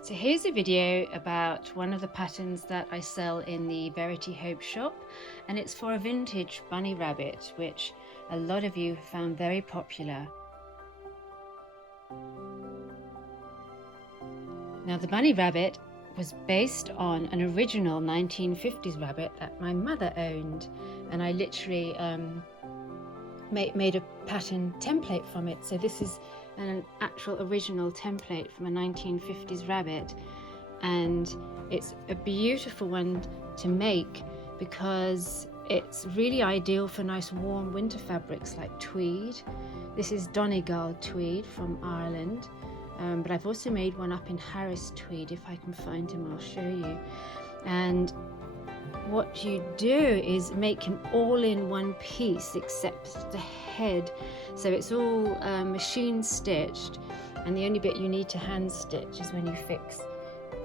So here's a video about one of the patterns that I sell in the Verity Hope shop, and it's for a vintage bunny rabbit, which a lot of you found very popular. Now the bunny rabbit was based on an original 1950s rabbit that my mother owned, and I literally made a pattern template from it. So this is an actual original template from a 1950s rabbit, and it's a beautiful one to make because it's really ideal for nice warm winter fabrics like tweed. This is Donegal tweed from Ireland, but I've also made one up in Harris tweed. If I can find him, I'll show you. And what you do is make him all in one piece except the head, so it's all machine stitched, and the only bit you need to hand stitch is when you fix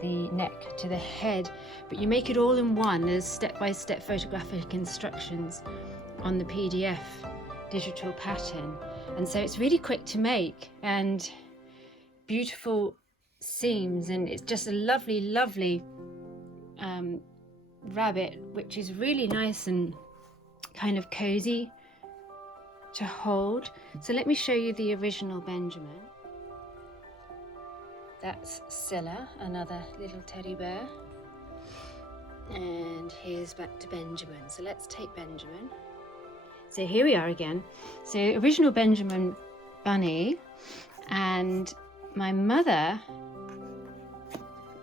the neck to the head, but you make it all in one. There's step-by-step photographic instructions on the PDF digital pattern, and so it's really quick to make and beautiful seams, and it's just a lovely rabbit, which is really nice and kind of cozy to hold. So let me show you the original Benjamin. That's Scylla, another little teddy bear, and here's back to Benjamin. So let's take Benjamin. So here we are again. So original Benjamin bunny, and my mother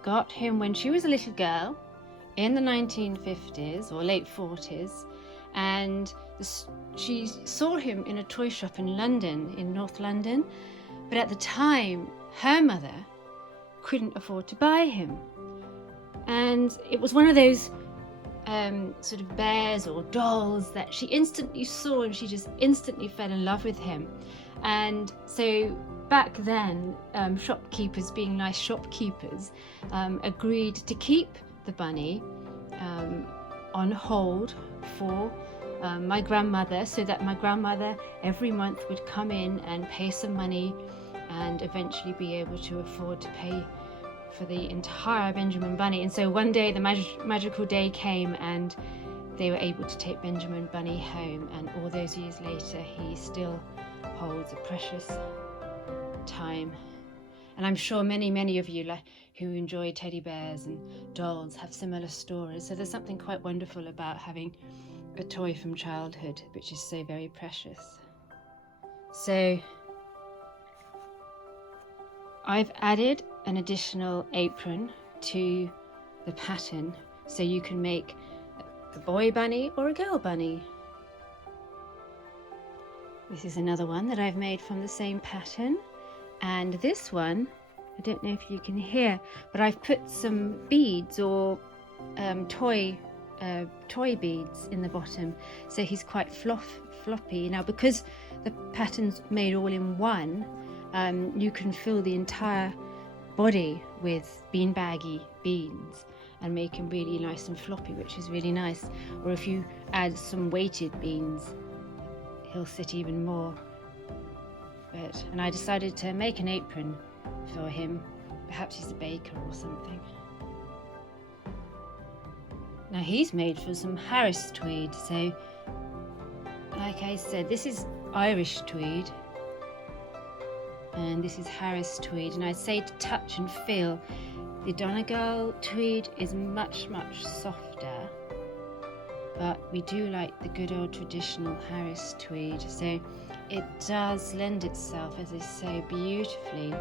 got him when she was a little girl in the 1950s or late 40s, and she saw him in a toy shop in London, in North London, but at the time her mother couldn't afford to buy him, and it was one of those sort of bears or dolls that she instantly saw, and she just instantly fell in love with him. And so back then, shopkeepers, being nice shopkeepers, agreed to keep the bunny on hold for my grandmother, so that my grandmother every month would come in and pay some money and eventually be able to afford to pay for the entire Benjamin bunny. And so one day the magical day came, and they were able to take Benjamin bunny home, and all those years later he still holds a precious time. And I'm sure many of you who enjoy teddy bears and dolls have similar stories. So there's something quite wonderful about having a toy from childhood, which is so very precious. So I've added an additional apron to the pattern, so you can make a boy bunny or a girl bunny. This is another one that I've made from the same pattern, and this one, I don't know if you can hear, but I've put some beads or toy beads in the bottom, so he's quite floppy. Now because the pattern's made all in one, you can fill the entire body with beanbaggy beans and make him really nice and floppy, which is really nice. Or if you add some weighted beans, he'll sit even more. And I decided to make an apron for him. Perhaps he's a baker or something. Now he's made for some Harris tweed. So like I said, this is Irish tweed and this is Harris tweed, and I'd say to touch and feel, the Donegal tweed is much softer, but we do like the good old traditional Harris tweed, so it does lend itself, as I say, beautifully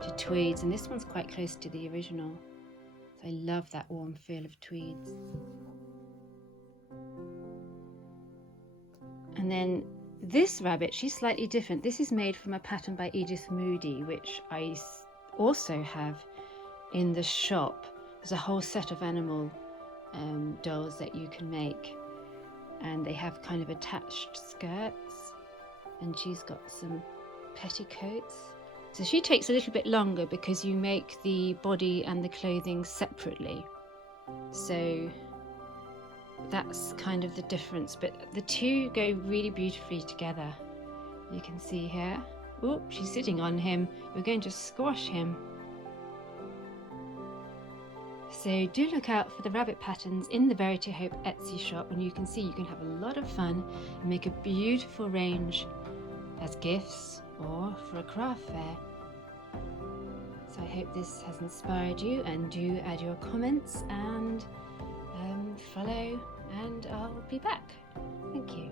to tweeds, and this one's quite close to the original. So I love that warm feel of tweeds. And then this rabbit, she's slightly different. This is made from a pattern by Edith Moody, which I also have in the shop. There's a whole set of animal dolls that you can make, and they have kind of attached skirts, and she's got some petticoats. So she takes a little bit longer because you make the body and the clothing separately, so that's kind of the difference, but the two go really beautifully together. You can see here. Oh, she's sitting on him. You're going to squash him. So do look out for the rabbit patterns in the Verity Hope Etsy shop, and you can see you can have a lot of fun and make a beautiful range as gifts or for a craft fair. So I hope this has inspired you, and do add your comments and follow, and I'll be back. Thank you.